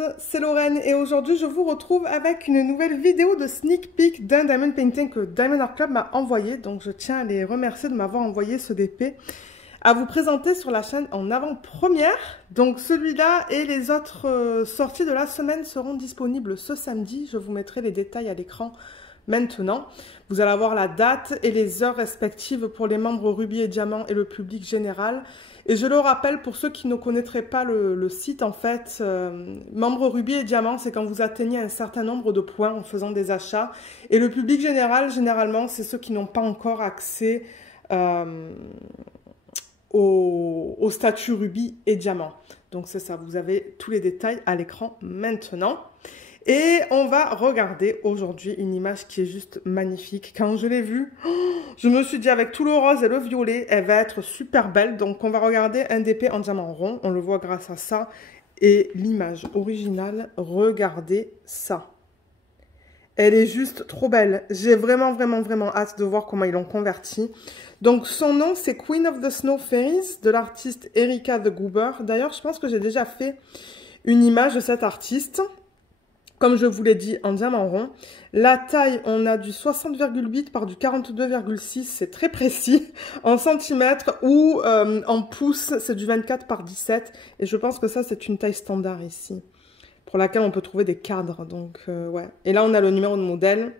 monde, c'est Lorraine et aujourd'hui je vous retrouve avec une nouvelle vidéo de sneak peek d'un diamond painting que Diamond Art Club m'a envoyé. Donc je tiens à les remercier de m'avoir envoyé ce DP à vous présenter sur la chaîne en avant-première. Donc celui-là et les autres sorties de la semaine seront disponibles ce samedi. Je vous mettrai les détails à l'écran maintenant. Vous allez avoir la date et les heures respectives pour les membres Rubis et Diamant et le public général. Et je le rappelle pour ceux qui ne connaîtraient pas le site, en fait, membres Rubis et Diamant, c'est quand vous atteignez un certain nombre de points en faisant des achats. Et le public général, généralement, c'est ceux qui n'ont pas encore accès au statut Rubis et Diamant. Donc c'est ça, vous avez tous les détails à l'écran maintenant. Et on va regarder aujourd'hui une image qui est juste magnifique. Quand je l'ai vue, je me suis dit avec tout le rose et le violet, elle va être super belle. Donc on va regarder un DP en diamant rond. On le voit grâce à ça. Et l'image originale, regardez ça. Elle est juste trop belle. J'ai vraiment hâte de voir comment ils l'ont converti. Donc son nom c'est Queen of the Snow Fairies de l'artiste Erika the Goober. D'ailleurs je pense que j'ai déjà fait une image de cet artiste. Comme je vous l'ai dit, en diamant rond. La taille, on a du 60,8 par du 42,6, c'est très précis, en centimètres, ou en pouces, c'est du 24 par 17. Et je pense que ça, c'est une taille standard ici, pour laquelle on peut trouver des cadres. Donc, ouais. Et là, on a le numéro de modèle,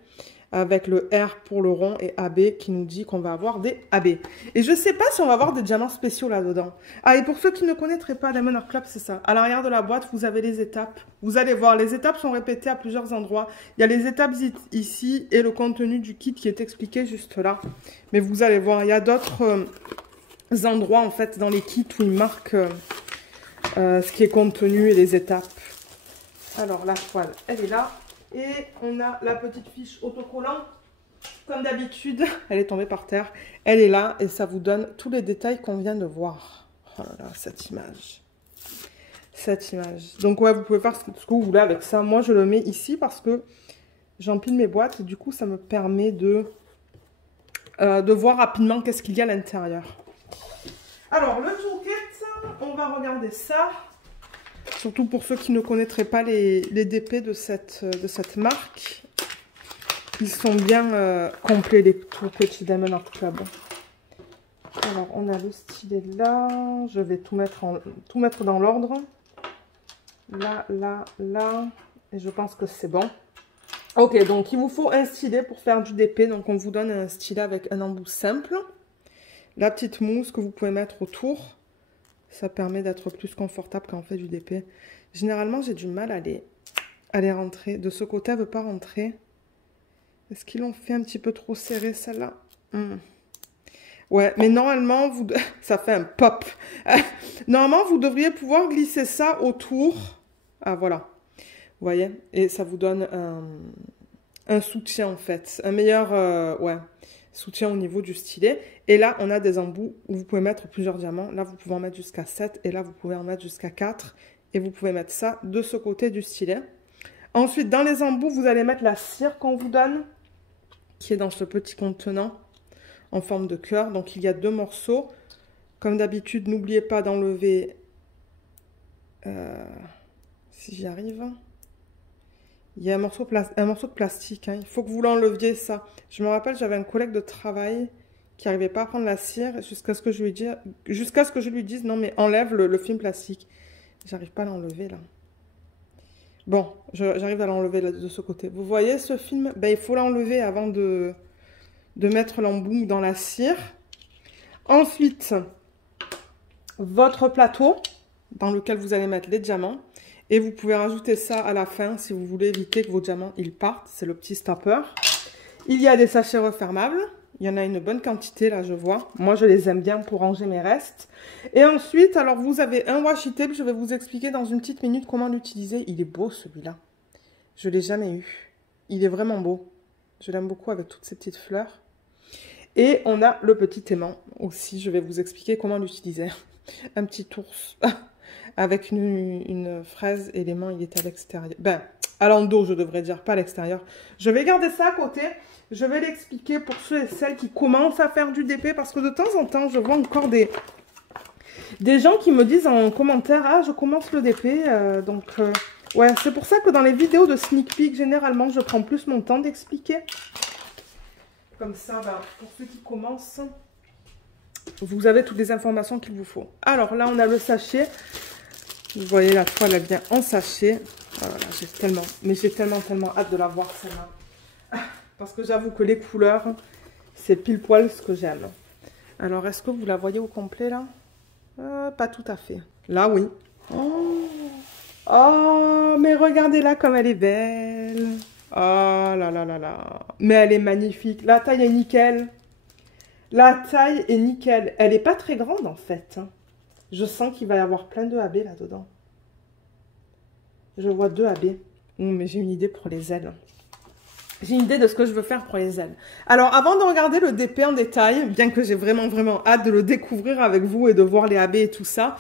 avec le R pour le rond et AB, qui nous dit qu'on va avoir des AB. Et je ne sais pas si on va avoir des diamants spéciaux là-dedans. Ah, et pour ceux qui ne connaîtraient pas Diamond Art Club, c'est ça. À l'arrière de la boîte, vous avez les étapes. Vous allez voir, les étapes sont répétées à plusieurs endroits. Il y a les étapes ici et le contenu du kit qui est expliqué juste là. Mais vous allez voir, il y a d'autres endroits, en fait, dans les kits où ils marquent ce qui est contenu et les étapes. Alors, la toile, elle est là. Et on a la petite fiche autocollant. Comme d'habitude, elle est tombée par terre. Elle est là et ça vous donne tous les détails qu'on vient de voir. Oh là là, cette image. Cette image. Donc ouais, vous pouvez faire ce que vous voulez avec ça. Moi, je le mets ici parce que j'empile mes boîtes. Et du coup, ça me permet de voir rapidement qu'est-ce qu'il y a à l'intérieur. Alors, le toolkit, on va regarder ça. Surtout pour ceux qui ne connaîtraient pas les DP de cette marque. Ils sont bien complets, les tout petits Diamond Art Club. Alors, on a le stylet là. Je vais tout mettre dans l'ordre. Là, là, là. Et je pense que c'est bon. Ok, donc il vous faut un stylet pour faire du DP. Donc, on vous donne un stylet avec un embout simple. La petite mousse que vous pouvez mettre autour. Ça permet d'être plus confortable quand on fait du DP. Généralement, j'ai du mal à les rentrer. De ce côté, elle ne veut pas rentrer. Est-ce qu'ils l'ont fait un petit peu trop serré, celle-là? Ouais, mais normalement, ça fait un pop. Normalement, vous devriez pouvoir glisser ça autour. Ah, voilà. Vous voyez? Et ça vous donne un soutien, en fait. Un meilleur... ouais. Soutien au niveau du stylet. Et là, on a des embouts où vous pouvez mettre plusieurs diamants. Là, vous pouvez en mettre jusqu'à 7. Et là, vous pouvez en mettre jusqu'à 4. Et vous pouvez mettre ça de ce côté du stylet. Ensuite, dans les embouts, vous allez mettre la cire qu'on vous donne, qui est dans ce petit contenant en forme de cœur. Donc, il y a 2 morceaux. Comme d'habitude, n'oubliez pas d'enlever, si j'y arrive... Il y a un morceau de plastique, hein. Il faut que vous l'enleviez, ça. Je me rappelle, j'avais un collègue de travail qui n'arrivait pas à prendre la cire jusqu'à ce que je lui dise, non mais enlève le film plastique. J'arrive pas à l'enlever là. Bon, j'arrive à l'enlever de ce côté. Vous voyez ce film? Ben, il faut l'enlever avant de mettre l'embout dans la cire. Ensuite, votre plateau dans lequel vous allez mettre les diamants. Et vous pouvez rajouter ça à la fin si vous voulez éviter que vos diamants ils partent. C'est le petit stopper. Il y a des sachets refermables. Il y en a une bonne quantité là, je vois. Moi, je les aime bien pour ranger mes restes. Et ensuite, alors vous avez un washi tape. Je vais vous expliquer dans une petite minute comment l'utiliser. Il est beau celui-là. Je ne l'ai jamais eu. Il est vraiment beau. Je l'aime beaucoup avec toutes ces petites fleurs. Et on a le petit aimant aussi. Je vais vous expliquer comment l'utiliser. Un petit ours. Avec une fraise et l'aimant, il est à l'extérieur. Ben, à l'endos, je devrais dire, pas à l'extérieur. Je vais garder ça à côté. Je vais l'expliquer pour ceux et celles qui commencent à faire du DP. Parce que de temps en temps, je vois encore des gens qui me disent en commentaire, ah, je commence le DP. Donc, Ouais, c'est pour ça que dans les vidéos de sneak peek, généralement, je prends plus mon temps d'expliquer. Comme ça, ben, pour ceux qui commencent, vous avez toutes les informations qu'il vous faut. Alors là, on a le sachet. Vous voyez, la toile, elle vient en sachet. Voilà, j'ai tellement hâte de la voir, celle-là. Parce que j'avoue que les couleurs, c'est pile poil ce que j'aime. Alors, est-ce que vous la voyez au complet, là? Pas tout à fait. Là, oui. Oh, mais regardez-la comme elle est belle. Oh là là là là. Mais elle est magnifique. La taille est nickel. La taille est nickel. Elle n'est pas très grande, en fait. Je sens qu'il va y avoir plein de AB là-dedans. Je vois 2 AB. Mais j'ai une idée pour les ailes. J'ai une idée de ce que je veux faire pour les ailes. Alors, avant de regarder le DP en détail, bien que j'ai vraiment hâte de le découvrir avec vous et de voir les AB et tout ça,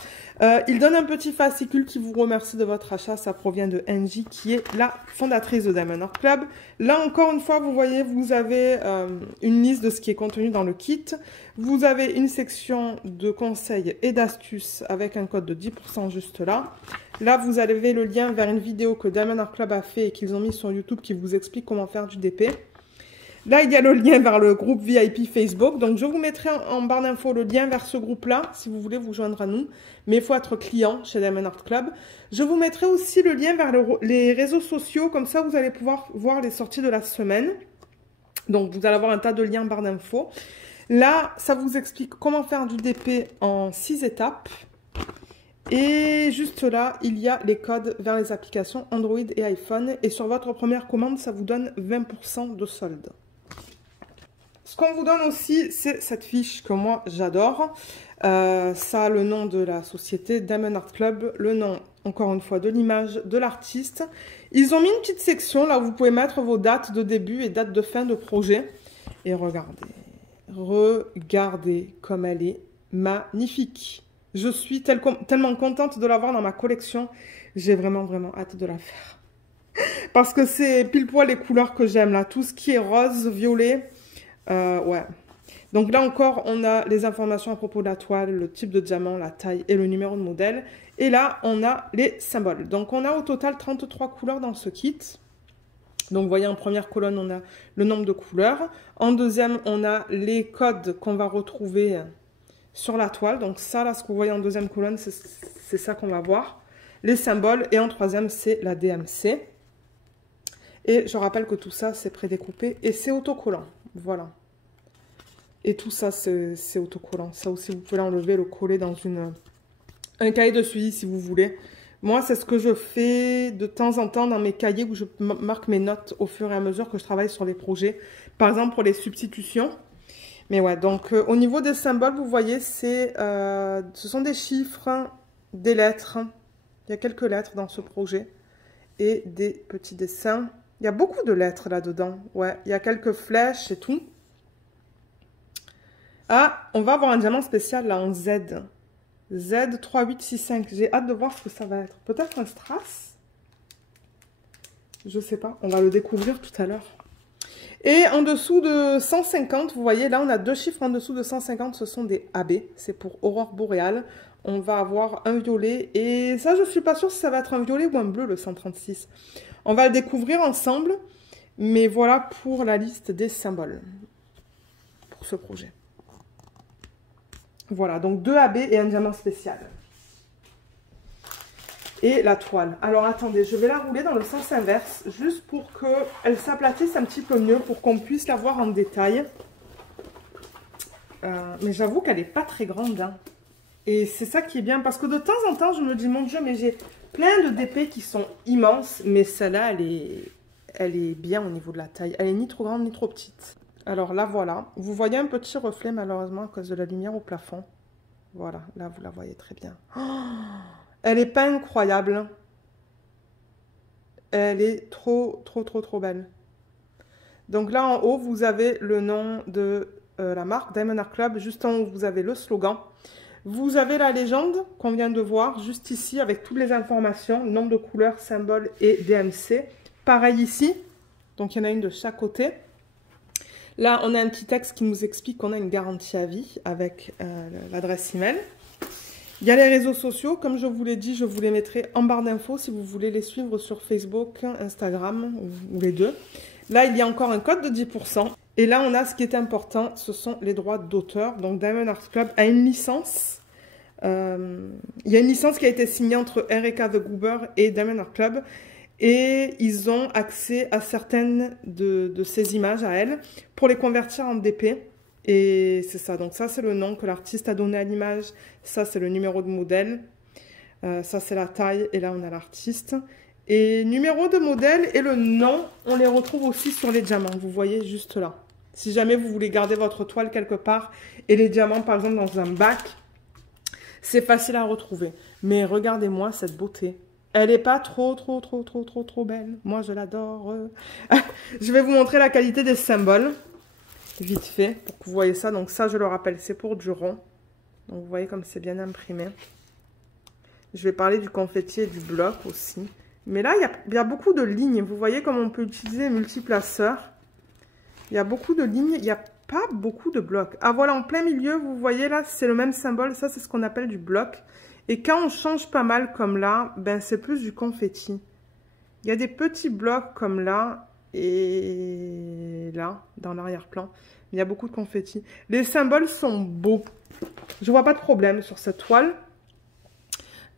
il donne un petit fascicule qui vous remercie de votre achat. Ça provient de Angie, qui est la fondatrice de Diamond Art Club. Là, encore une fois, vous voyez, vous avez une liste de ce qui est contenu dans le kit. Vous avez une section de conseils et d'astuces avec un code de 10% juste là. Là, vous avez le lien vers une vidéo que Diamond Art Club a fait et qu'ils ont mis sur YouTube qui vous explique comment faire du DP. Là, il y a le lien vers le groupe VIP Facebook. Donc, je vous mettrai en barre d'infos le lien vers ce groupe-là si vous voulez vous joindre à nous. Mais il faut être client chez Diamond Art Club. Je vous mettrai aussi le lien vers les réseaux sociaux. Comme ça, vous allez pouvoir voir les sorties de la semaine. Donc, vous allez avoir un tas de liens en barre d'infos. Là, ça vous explique comment faire du DP en 6 étapes. Et juste là, il y a les codes vers les applications Android et iPhone. Et sur votre première commande, ça vous donne 20% de solde. Ce qu'on vous donne aussi, c'est cette fiche que moi, j'adore. Ça a le nom de la société Diamond Art Club, le nom, encore une fois, de l'image de l'artiste. Ils ont mis une petite section là où vous pouvez mettre vos dates de début et dates de fin de projet. Et regardez comme elle est magnifique. Je suis tellement contente de l'avoir dans ma collection. J'ai vraiment hâte de la faire. Parce que c'est pile poil les couleurs que j'aime là. Tout ce qui est rose, violet. Ouais. Donc là encore, on a les informations à propos de la toile, le type de diamant, la taille et le numéro de modèle. Et là, on a les symboles. Donc on a au total 33 couleurs dans ce kit. Donc vous voyez, en première colonne, on a le nombre de couleurs. En deuxième, on a les codes qu'on va retrouver sur la toile. Donc ça, là, ce que vous voyez en deuxième colonne, c'est ça qu'on va voir. Les symboles. Et en troisième, c'est la DMC. Et je rappelle que tout ça, c'est prédécoupé et c'est autocollant. Voilà. Et tout ça, c'est autocollant. Ça aussi, vous pouvez l'enlever, le coller dans un cahier de suivi si vous voulez. Moi, c'est ce que je fais de temps en temps dans mes cahiers où je marque mes notes au fur et à mesure que je travaille sur les projets. Par exemple, pour les substitutions. Mais ouais, donc au niveau des symboles, vous voyez, ce sont des chiffres, des lettres. Il y a quelques lettres dans ce projet. Et des petits dessins. Il y a beaucoup de lettres là-dedans. Ouais, il y a quelques flèches et tout. Ah, on va avoir un diamant spécial là en Z. Z3865. J'ai hâte de voir ce que ça va être. Peut-être un strass? Je sais pas. On va le découvrir tout à l'heure. Et en dessous de 150, vous voyez, là, on a 2 chiffres en dessous de 150. Ce sont des AB. C'est pour Aurore Boréale. On va avoir un violet. Et ça, je suis pas sûre si ça va être un violet ou un bleu, le 136. On va le découvrir ensemble. Mais voilà pour la liste des symboles. Pour ce projet. Voilà, donc 2 AB et un diamant spécial. Et la toile. Alors attendez, je vais la rouler dans le sens inverse, juste pour qu'elle s'aplatisse un petit peu mieux, pour qu'on puisse la voir en détail. Mais j'avoue qu'elle n'est pas très grande. Hein. Et c'est ça qui est bien, parce que de temps en temps, je me dis, mon Dieu, mais j'ai plein de DP qui sont immenses, mais celle-là, elle est bien au niveau de la taille. Elle est ni trop grande, ni trop petite. Alors là, voilà. Vous voyez un petit reflet, malheureusement, à cause de la lumière au plafond. Voilà, là, vous la voyez très bien. Oh, elle n'est pas incroyable. Elle est trop belle. Donc là, en haut, vous avez le nom de la marque, Diamond Art Club. Juste en haut, vous avez le slogan. Vous avez la légende qu'on vient de voir, juste ici, avec toutes les informations, le nombre de couleurs, symboles et DMC. Pareil ici. Donc, il y en a une de chaque côté. Là, on a un petit texte qui nous explique qu'on a une garantie à vie avec l'adresse email. Il y a les réseaux sociaux, comme je vous l'ai dit, je vous les mettrai en barre d'infos si vous voulez les suivre sur Facebook, Instagram ou les deux. Là, il y a encore un code de 10%. Et là, on a ce qui est important, ce sont les droits d'auteur. Donc, Diamond Art Club a une licence. Il y a une licence qui a été signée entre RK The Goober et Diamond Art Club. Et ils ont accès à certaines de ces images à elles pour les convertir en DP. Et c'est ça, donc ça c'est le nom que l'artiste a donné à l'image, ça c'est le numéro de modèle, ça c'est la taille et là on a l'artiste. Et numéro de modèle et le nom, on les retrouve aussi sur les diamants, vous voyez juste là. Si jamais vous voulez garder votre toile quelque part et les diamants par exemple dans un bac, c'est facile à retrouver. Mais regardez-moi cette beauté. Elle n'est pas trop belle. Moi je l'adore. Je vais vous montrer la qualité des symboles. Vite fait, pour que vous voyez ça. Donc ça, je le rappelle, c'est pour du rond. Donc vous voyez comme c'est bien imprimé. Je vais parler du confetti et du bloc aussi. Mais là, il y a beaucoup de lignes. Vous voyez comme on peut utiliser les multiplaceurs. Il y a beaucoup de lignes. Il n'y a pas beaucoup de blocs. Ah voilà, en plein milieu, vous voyez là, c'est le même symbole. Ça, c'est ce qu'on appelle du bloc. Et quand on change pas mal comme là, ben c'est plus du confetti. Il y a des petits blocs comme là. Et là, dans l'arrière-plan, il y a beaucoup de confettis. Les symboles sont beaux. Je vois pas de problème sur cette toile.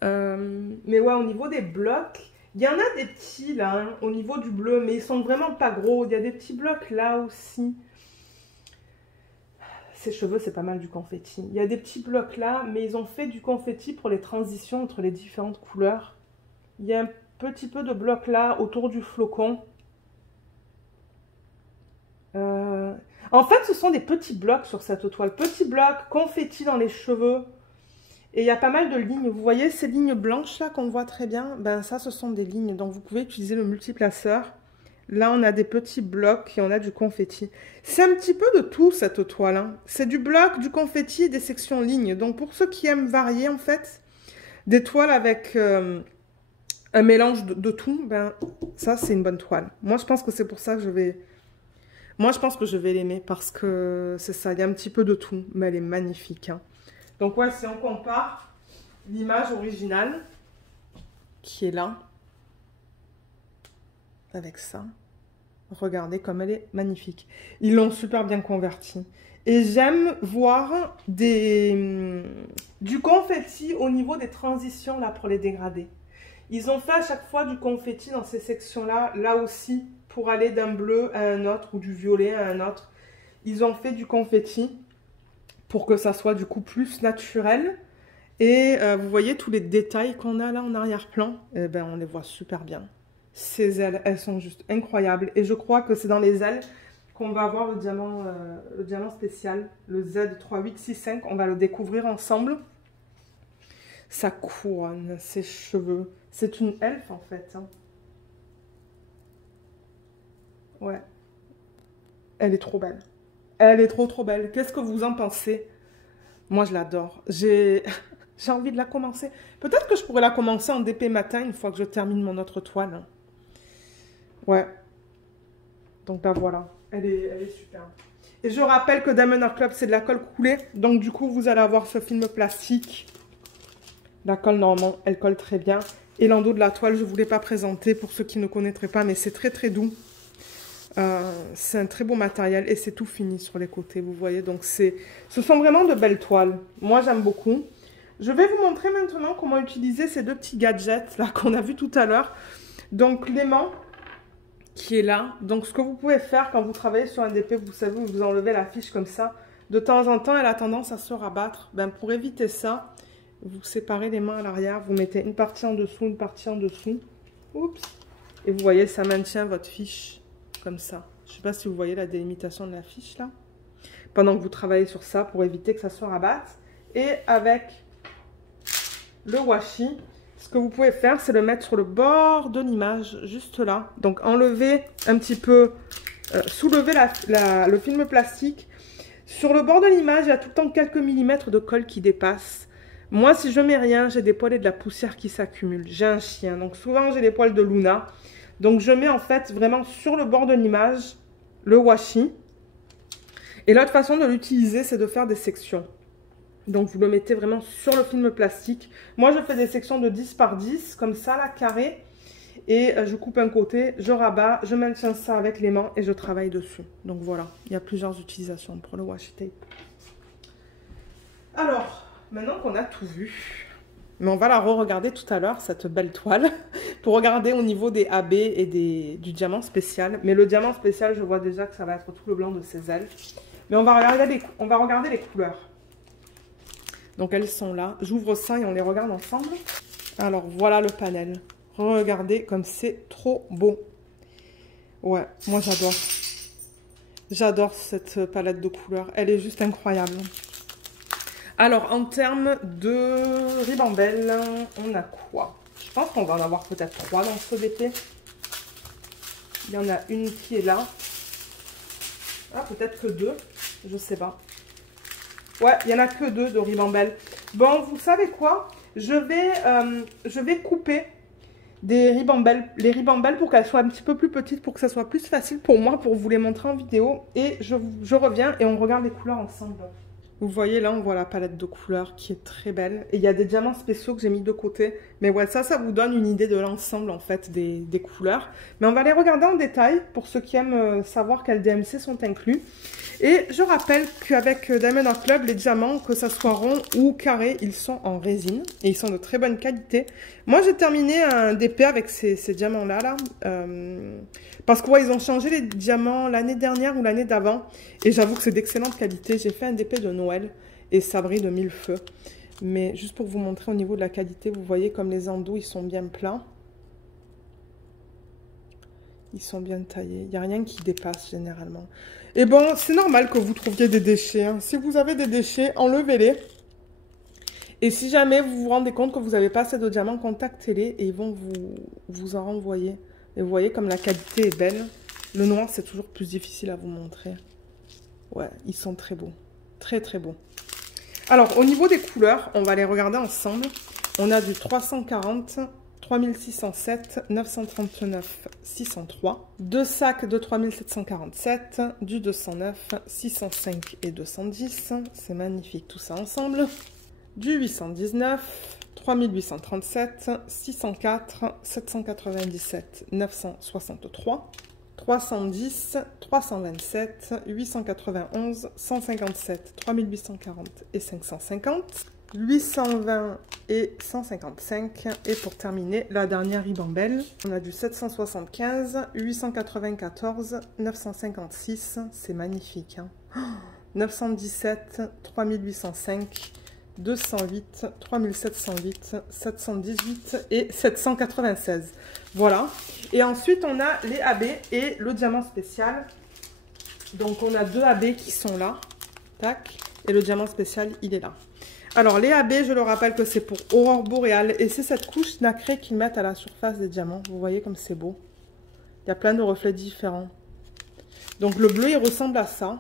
Mais ouais, au niveau des blocs, il y en a des petits là, hein, au niveau du bleu, mais ils sont vraiment pas gros. Il y a des petits blocs là aussi. Ces cheveux, c'est pas mal du confetti. Il y a des petits blocs là, mais ils ont fait du confetti pour les transitions entre les différentes couleurs. Il y a un petit peu de blocs là, autour du flocon. En fait, ce sont des petits blocs sur cette toile. Petits blocs, confetti dans les cheveux. Et il y a pas mal de lignes. Vous voyez ces lignes blanches là qu'on voit très bien? Ben ça, ce sont des lignes. Donc, vous pouvez utiliser le multiplaceur. Là, on a des petits blocs et on a du confetti. C'est un petit peu de tout, cette toile. Hein. C'est du bloc, du confetti et des sections lignes. Donc, pour ceux qui aiment varier, en fait, des toiles avec un mélange de tout, ben ça, c'est une bonne toile. Moi, je pense que c'est pour ça que je vais... Moi, je pense que je vais l'aimer parce que c'est ça, il y a un petit peu de tout, mais elle est magnifique. Hein. Donc, ouais, si on compare l'image originale qui est là, avec ça, regardez comme elle est magnifique. Ils l'ont super bien convertie. Et j'aime voir du confetti au niveau des transitions là pour les dégradés. Ils ont fait à chaque fois du confetti dans ces sections-là, là aussi, pour aller d'un bleu à un autre ou du violet à un autre. Ils ont fait du confetti pour que ça soit du coup plus naturel. Et vous voyez tous les détails qu'on a là en arrière-plan, eh ben, on les voit super bien. Ces ailes, elles sont juste incroyables. Et je crois que c'est dans les ailes qu'on va avoir le diamant spécial, le Z3865. On va le découvrir ensemble. Sa couronne, ses cheveux. C'est une elfe en fait. Hein. Ouais. Elle est trop belle. Elle est trop belle. Qu'est-ce que vous en pensez? Moi, je l'adore. J'ai envie de la commencer. Peut-être que je pourrais la commencer en DP matin une fois que je termine mon autre toile. Ouais. Donc, ben voilà. Elle est super. Et je rappelle que Diamond Art Club, c'est de la colle coulée. Donc, du coup, vous allez avoir ce film plastique. La colle, normalement, elle colle très bien. Et l'endos de la toile, je ne vous l'ai pas présenté pour ceux qui ne connaîtraient pas, mais c'est très doux. C'est un très beau matériel et c'est tout fini sur les côtés, vous voyez. Donc, ce sont vraiment de belles toiles. Moi, j'aime beaucoup. Je vais vous montrer maintenant comment utiliser ces deux petits gadgets là qu'on a vu tout à l'heure. Donc, l'aimant qui est là. Donc, ce que vous pouvez faire quand vous travaillez sur un DP, vous savez, vous enlevez la fiche comme ça. De temps en temps, elle a tendance à se rabattre. Ben, pour éviter ça, vous séparez les mains à l'arrière. Vous mettez une partie en dessous, une partie en dessous. Oups. Et vous voyez, ça maintient votre fiche comme ça. Je ne sais pas si vous voyez la délimitation de la fiche là. Pendant que vous travaillez sur ça pour éviter que ça se rabatte. Et avec le washi, ce que vous pouvez faire, c'est le mettre sur le bord de l'image, juste là. Donc enlever un petit peu, soulever le film plastique. Sur le bord de l'image, il y a tout le temps quelques millimètres de colle qui dépassent. Moi, si je mets rien, j'ai des poils et de la poussière qui s'accumulent. J'ai un chien, donc souvent j'ai des poils de Luna. Donc, je mets en fait vraiment sur le bord de l'image le washi. Et l'autre façon de l'utiliser, c'est de faire des sections. Donc vous le mettez vraiment sur le film plastique. Moi je fais des sections de 10 par 10, comme ça, là, carré. Et je coupe un côté, je rabats, je maintiens ça avec les mains et je travaille dessus. Donc voilà, il y a plusieurs utilisations pour le washi tape. Alors, maintenant qu'on a tout vu, mais on va la re-regarder tout à l'heure, cette belle toile, pour regarder au niveau des AB et du diamant spécial. Mais le diamant spécial, je vois déjà que ça va être tout le blanc de ses ailes. Mais on va regarder les couleurs. Donc elles sont là. J'ouvre ça et on les regarde ensemble. Alors voilà le panel. Regardez comme c'est trop beau. Ouais, moi j'adore. J'adore cette palette de couleurs. Elle est juste incroyable. Alors, en termes de ribambelle, on a quoi? Je pense qu'on va en avoir peut-être 3 dans ce BP. Il y en a une qui est là. Ah, peut-être que 2. Je sais pas. Ouais, il n'y en a que 2 de ribambelle. Bon, vous savez quoi? Je vais couper les ribambelles pour qu'elles soient un petit peu plus petites, pour que ça soit plus facile pour moi, pour vous les montrer en vidéo. Et je reviens et on regarde les couleurs ensemble. Vous voyez, là, on voit la palette de couleurs qui est très belle. Et il y a des diamants spéciaux que j'ai mis de côté. Mais ouais, ça vous donne une idée de l'ensemble, en fait, des couleurs. Mais on va les regarder en détail, pour ceux qui aiment savoir quels DMC sont inclus. Et je rappelle qu'avec Diamond Art Club, les diamants, que ça soit rond ou carré, ils sont en résine. Et ils sont de très bonne qualité. Moi, j'ai terminé un DP avec ces diamants-là, parce que ouais, ils ont changé les diamants l'année dernière ou l'année d'avant. Et j'avoue que c'est d'excellente qualité. J'ai fait un DP de Noël et ça brille de mille feux. Mais juste pour vous montrer au niveau de la qualité, vous voyez comme les endos, ils sont bien plats. Ils sont bien taillés. Il n'y a rien qui dépasse généralement. Et bon, c'est normal que vous trouviez des déchets. Hein. Si vous avez des déchets, enlevez-les. Et si jamais vous vous rendez compte que vous n'avez pas assez de diamants, contactez-les et ils vont vous en renvoyer. Et vous voyez comme la qualité est belle. Le noir, c'est toujours plus difficile à vous montrer. Ouais, ils sont très beaux. Très, très beaux. Alors, au niveau des couleurs, on va les regarder ensemble. On a du 340, 3607, 939, 603. 2 sacs de 3747, du 209, 605 et 210. C'est magnifique tout ça ensemble. Du 819, 3837, 604, 797, 963. 310, 327, 891, 157, 3840 et 550, 820 et 155. Et pour terminer, la dernière ribambelle, on a du 775, 894, 956, c'est magnifique. Hein. 917, 3805, 208, 3708, 718 et 796. Voilà. Et ensuite, on a les AB et le diamant spécial. Donc, on a 2 AB qui sont là. Tac. Et le diamant spécial, il est là. Alors, les AB, je le rappelle que c'est pour Aurore Boréale. Et c'est cette couche nacrée qu'ils mettent à la surface des diamants. Vous voyez comme c'est beau. Il y a plein de reflets différents. Donc, le bleu, il ressemble à ça.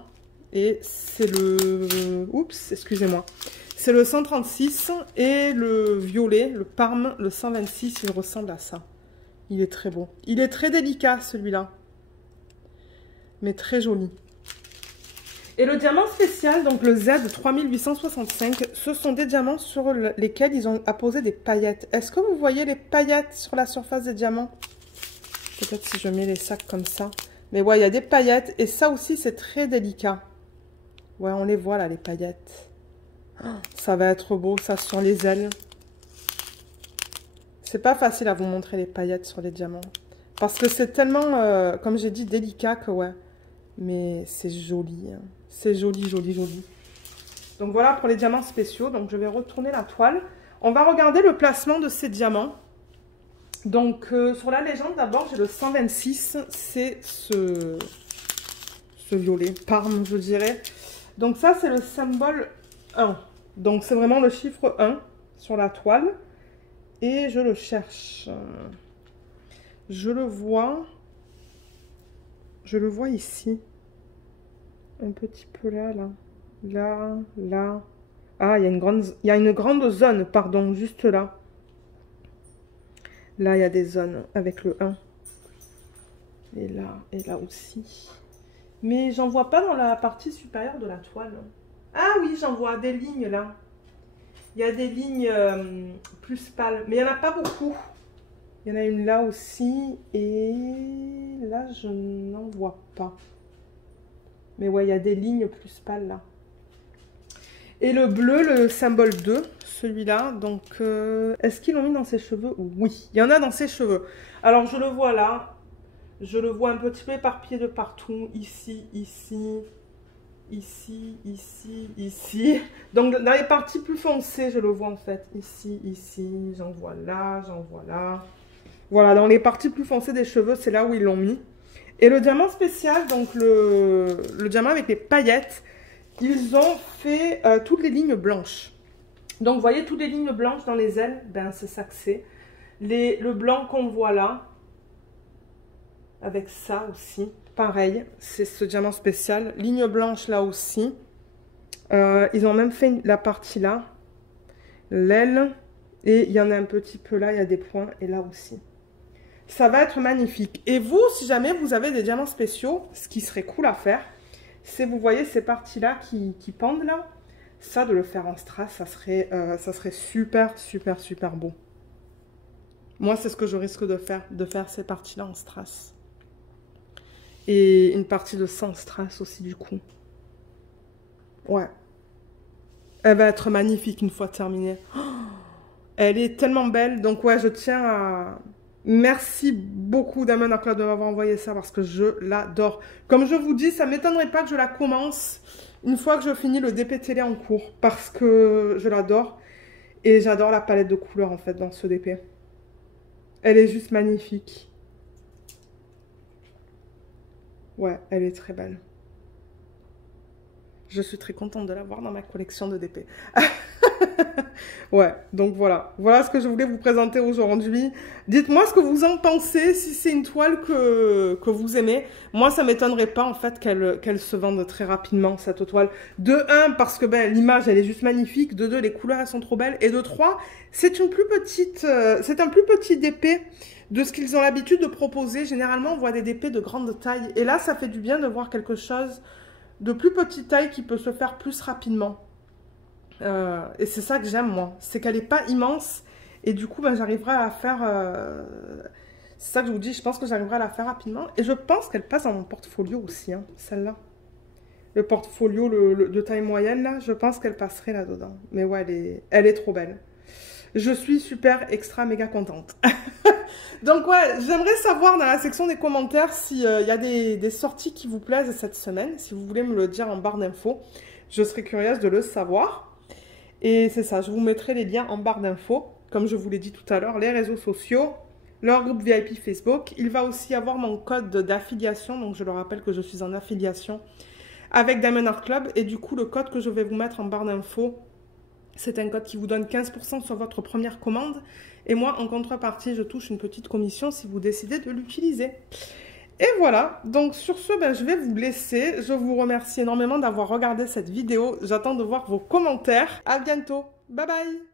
Et c'est le... Oups, excusez-moi. C'est le 136 et le violet, le Parme, le 126, il ressemble à ça. Il est très beau. Il est très délicat, celui-là. Mais très joli. Et le diamant spécial, donc le Z 3865, ce sont des diamants sur lesquels ils ont apposé des paillettes. Est-ce que vous voyez les paillettes sur la surface des diamants? Peut-être si je mets les sacs comme ça. Mais ouais, il y a des paillettes. Et ça aussi, c'est très délicat. Ouais, on les voit là, les paillettes. Ça va être beau, ça, sur les ailes. C'est pas facile à vous montrer les paillettes sur les diamants. Parce que c'est tellement, comme j'ai dit, délicat que ouais. Mais c'est joli. Hein. C'est joli, joli, joli. Donc voilà pour les diamants spéciaux. Donc je vais retourner la toile. On va regarder le placement de ces diamants. Donc sur la légende, d'abord, j'ai le 126. C'est ce violet, Parme, je dirais. Donc ça, c'est le symbole 1. Donc c'est vraiment le chiffre 1 sur la toile. Et je le cherche. Je le vois ici. Un petit peu là, là. Là, là. Ah, il y a une grande zone, pardon, juste là. Là, il y a des zones avec le 1. Et là aussi. Mais j'en vois pas dans la partie supérieure de la toile. Ah oui, j'en vois des lignes là. Il y a des lignes plus pâles, mais il n'y en a pas beaucoup. Il y en a une là aussi, et là, je n'en vois pas. Mais ouais, il y a des lignes plus pâles là. Et le bleu, le symbole 2, celui-là, donc, est-ce qu'ils l'ont mis dans ses cheveux? Oui, il y en a dans ses cheveux. Alors, je le vois là. Je le vois un petit peu éparpillé de partout. Ici, ici, ici, ici, ici. Donc, dans les parties plus foncées, je le vois en fait. Ici, ici, j'en vois là, j'en vois là. Voilà, dans les parties plus foncées des cheveux, c'est là où ils l'ont mis. Et le diamant spécial, donc le diamant avec les paillettes, ils ont fait toutes les lignes blanches. Donc, vous voyez, toutes les lignes blanches dans les ailes, ben c'est ça que c'est. Le blanc qu'on voit là, avec ça aussi, pareil, c'est ce diamant spécial. Ligne blanche là aussi. Ils ont même fait la partie là, l'aile, et il y en a un petit peu là, il y a des points, et là aussi. Ça va être magnifique. Et vous, si jamais vous avez des diamants spéciaux, ce qui serait cool à faire, c'est, vous voyez ces parties-là qui pendent là, ça, de le faire en strass, ça serait super, super, super beau. Moi, c'est ce que je risque de faire ces parties-là en strass. Et une partie de sans strass aussi, du coup. Ouais. Elle va être magnifique une fois terminée. Oh, elle est tellement belle. Donc, ouais, je tiens à... Merci beaucoup, Diamond Art Club, de m'avoir envoyé ça parce que je l'adore. Comme je vous dis, ça ne m'étonnerait pas que je la commence une fois que je finis le DP télé en cours. Parce que je l'adore. Et j'adore la palette de couleurs, en fait, dans ce DP. Elle est juste magnifique. Ouais, elle est très belle. Je suis très contente de l'avoir dans ma collection de DP. Ouais, donc voilà. Voilà ce que je voulais vous présenter aujourd'hui. Dites-moi ce que vous en pensez, si c'est une toile que vous aimez. Moi, ça ne m'étonnerait pas, en fait, qu'elle se vende très rapidement, cette toile. De 1, parce que ben, l'image, elle est juste magnifique. De 2, les couleurs, elles sont trop belles. Et de 3, c'est un plus petit DP de ce qu'ils ont l'habitude de proposer. Généralement, on voit des DP de grande taille. Et là, ça fait du bien de voir quelque chose de plus petite taille qui peut se faire plus rapidement. Et c'est ça que j'aime, moi. C'est qu'elle n'est pas immense. Et du coup, ben, j'arriverai à la faire... c'est ça que je vous dis, je pense que j'arriverai à la faire rapidement. Et je pense qu'elle passe dans mon portfolio aussi, hein, celle-là. Le portfolio de taille moyenne, là, je pense qu'elle passerait là-dedans. Mais ouais, elle est trop belle. Je suis super, extra, méga contente. Donc ouais, j'aimerais savoir dans la section des commentaires s'il y a des sorties qui vous plaisent cette semaine. Si vous voulez me le dire en barre d'infos, je serais curieuse de le savoir. Et c'est ça, je vous mettrai les liens en barre d'infos, comme je vous l'ai dit tout à l'heure, les réseaux sociaux, leur groupe VIP Facebook. Il va aussi avoir mon code d'affiliation, donc je le rappelle que je suis en affiliation avec Diamond Art Club. Et du coup, le code que je vais vous mettre en barre d'infos, c'est un code qui vous donne 15% sur votre première commande. Et moi, en contrepartie, je touche une petite commission si vous décidez de l'utiliser. Et voilà, donc sur ce, ben, je vais vous laisser. Je vous remercie énormément d'avoir regardé cette vidéo. J'attends de voir vos commentaires. À bientôt. Bye bye.